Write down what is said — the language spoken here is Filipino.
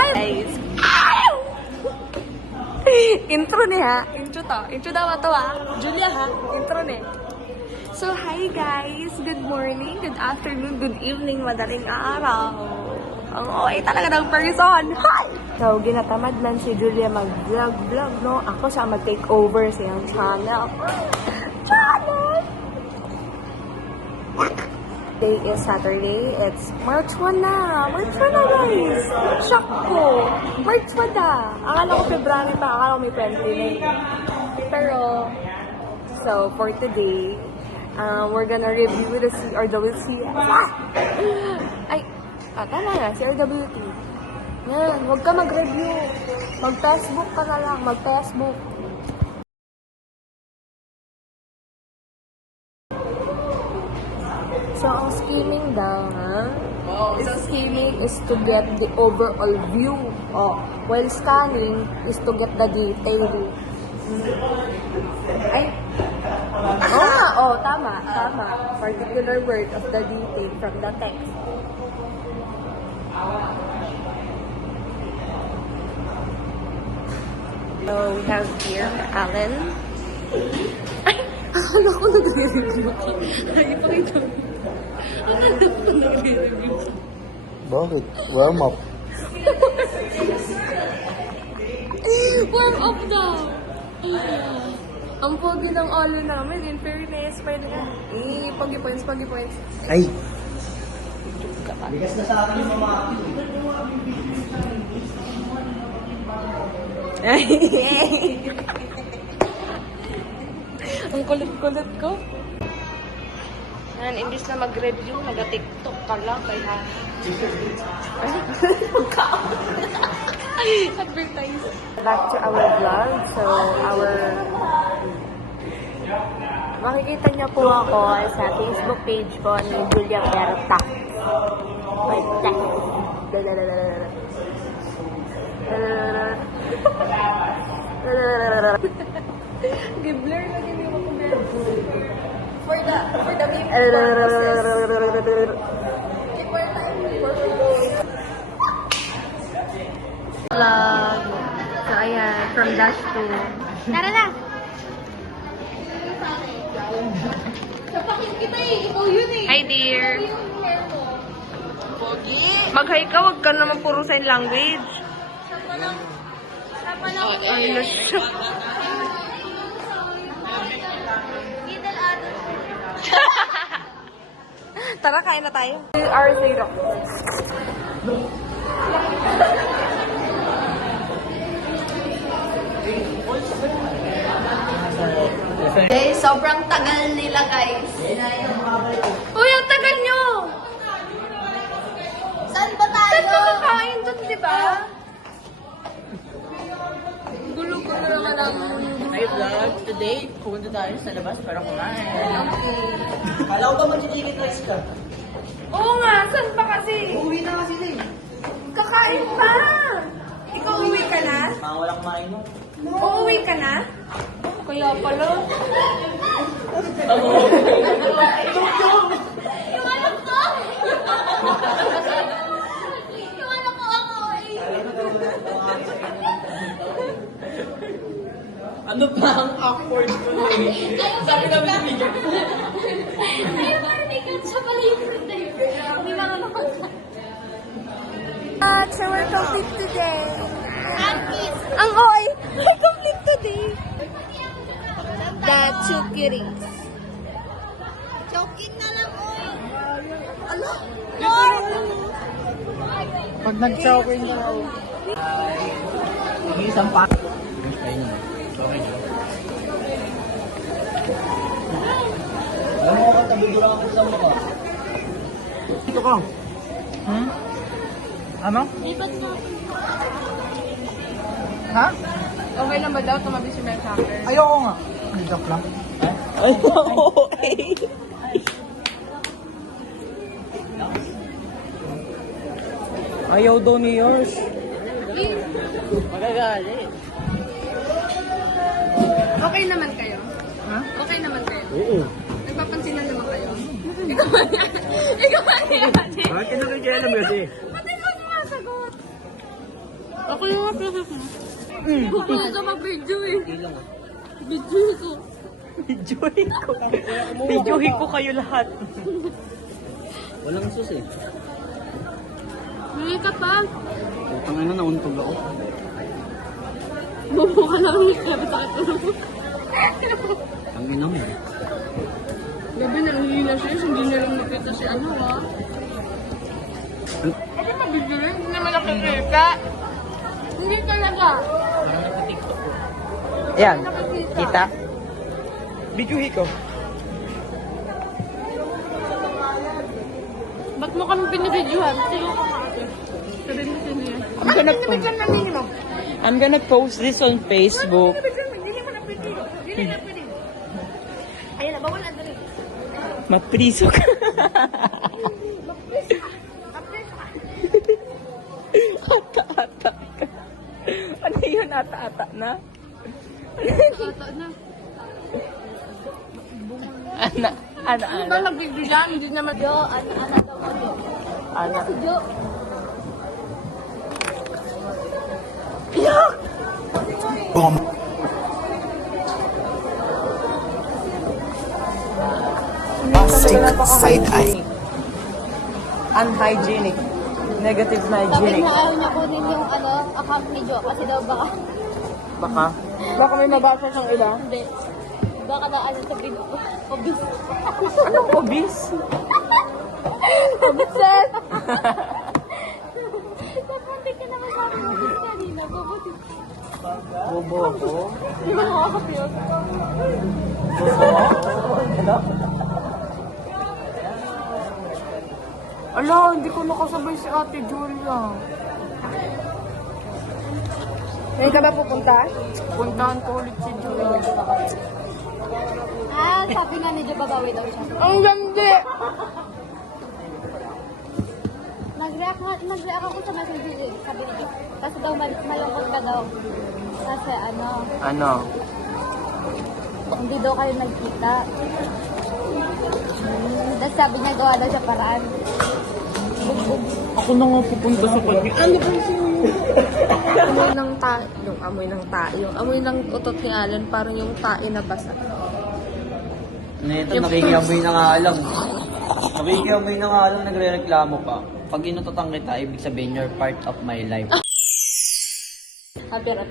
Hi guys! Intro ni ha? Intro to. Intro daw to ha? Julia ha? Intro ni. So, hi guys! Good morning, good afternoon, good evening, madaling araw. Ang OA talaga ng person. Hi! So, ginatamad man si Julia mag-vlog, no? Ako siya mag-take over sa iyong channel. Today is Saturday. It's March 1 na. March 1 na, guys. Shock ko. March 1 na. Akala ko February pa. Akala ko may 20 na. Pero, so, for today, we're gonna review the CRWT. Ay, tama na. CRWT. Yan, huwag ka mag-review. Mag-Facebook ka na lang. Mag-Facebook. So, ang skimming daw, ha? Skimming is to get the overall view. While scanning is to get the detail. Ay! Tama. Particular word of the detail from the text. So, we have here Alan. Ay! Akala ko nagre-review. Ay, ipakita mo. Akala ko nagre-review. Bakit? Warm up. Warm up daw. Ang pogi ng alo namin, in fairness, pwede ka. Pogi points. Ay! Bigas na sa akin yung mga Ang kulit-kulit ko. Yan, imbis na mag-review, nag-tiktok ka lang kaya... Advertise. Back to our vlog. So, makikita niyo po ako sa Facebook page ko ni Julia Berta. Giblur na din yung ako meron. For the main purposes. Vlog. So, ayan. From dash to... Tara na! Napakit kita eh. Ikaw yun eh. Hi dear. Mag-hi ka. Wag ka naman puro sign language. Sama lang. Ano siya? Tara, kain na tayo. R0. Guys, sobrang tagal nila, guys. Uy, ang tagal nyo! Saan ba tayo? Saan ka kakain doon, di ba? Gulo ko na naman ang... Hi vlog, today pupunta tayo sa labas para kumain. Kala ko ba mag-chicken rice ka? Oo nga, saan pa kasi? Uuwi na kasi din. Kakain pa! Ikaw uwi ka na? Mga walang kumain mo. Uuwi ka na? Kaya pala. Yung anak ko! Yung anak ko ako eh. Ano ba ang awkward mo eh? Sabi namin ni Miguel. Ayaw parang ikaw siya pala yung friend na yun. Hindi ba ano ko? So we're complete today. Practice! Ang OA, we're complete today. The two kitties. Joking na lang, oy. Ano? Pag nag-choking ka ako. Sige, isang pa. Alam mo ka, tabi ko lang ako sa mukha. Dito ka. Ano? Lipat mo. Ha? Okay lang ba daw tumabi si Mel Hacker? Ayoko nga. Joke lang. Ay, Ayaw daw ni Yosh. magagalit. Okay naman kayo? Ha? Okay naman kayo? Oo. Nagpapansinan naman kayo? Ikaw ba yan? Ikaw ba yan? Bakit nakikialam kasi? Ba't ikaw sumasagot? Ako yung nga process mo. Ako na ito mag-video eh. Video ko. Videohin ko kayo lahat. Walang sus eh. Hindi ka pa. Putang ina, nauntog ako. Bubo ka na ulit. Sabi sa akin. Ang ina mo. Gabi na nanghihila siya. Hindi na lang nakita si ano ha. Ako mag-video rin. Hindi naman nakikita. Hindi talaga. Ayan. Kita? Videohin ko. Ba't mo kami binibidyohan? Sige ko kasi. Sabi mo sino yan. I'm gonna post this on Facebook. Ayun na, bawal na dali. Mapriso ka. Ata-ata ka. Ano yun? Ata-ata na? Ata na. Ana. Ano ba nag-video yan? Hindi naman. Jo, ano daw mo, Jo? Ana. Si Jo. Side eye. Unhygienic. Negative na Sabi hygienic. na ayaw niya kunin yung account ni Jo kasi daw baka, Baka. Baka may mabasa siyang iba. hindi. Baka na sabihin ko, obis. Anong obese? Obiset! Napunti ka naman sabi mo obis kanina. Babuti. Bobo ako. Hindi mo nakakapiyot. Ala, hindi ko nakasabay si Ate Julia. Ngayon ka ba pupunta? Puntahan ko ulit si Julia. Ah, sabi nga ni Jo, babawi daw siya. Ang ganda! Nag-react ako sa message eh, sabi ni Jo. Kasi daw malungkot ka daw. Kasi Ano? hindi daw kayo nagkita. Tapos sabi niya gawa daw siya paraan. Bugbog. Ako na nga pupunta sa kanya. Ano ba Amoy ng yung amoy ng utot ni Alan, parang yung tae na basa. Ito, nakikiamoy na nga alam. Nakikiamoy na nga alam, nagre-reklamo pa. Pag inutotan kita, ibig sabihin you're part of my life. Pero.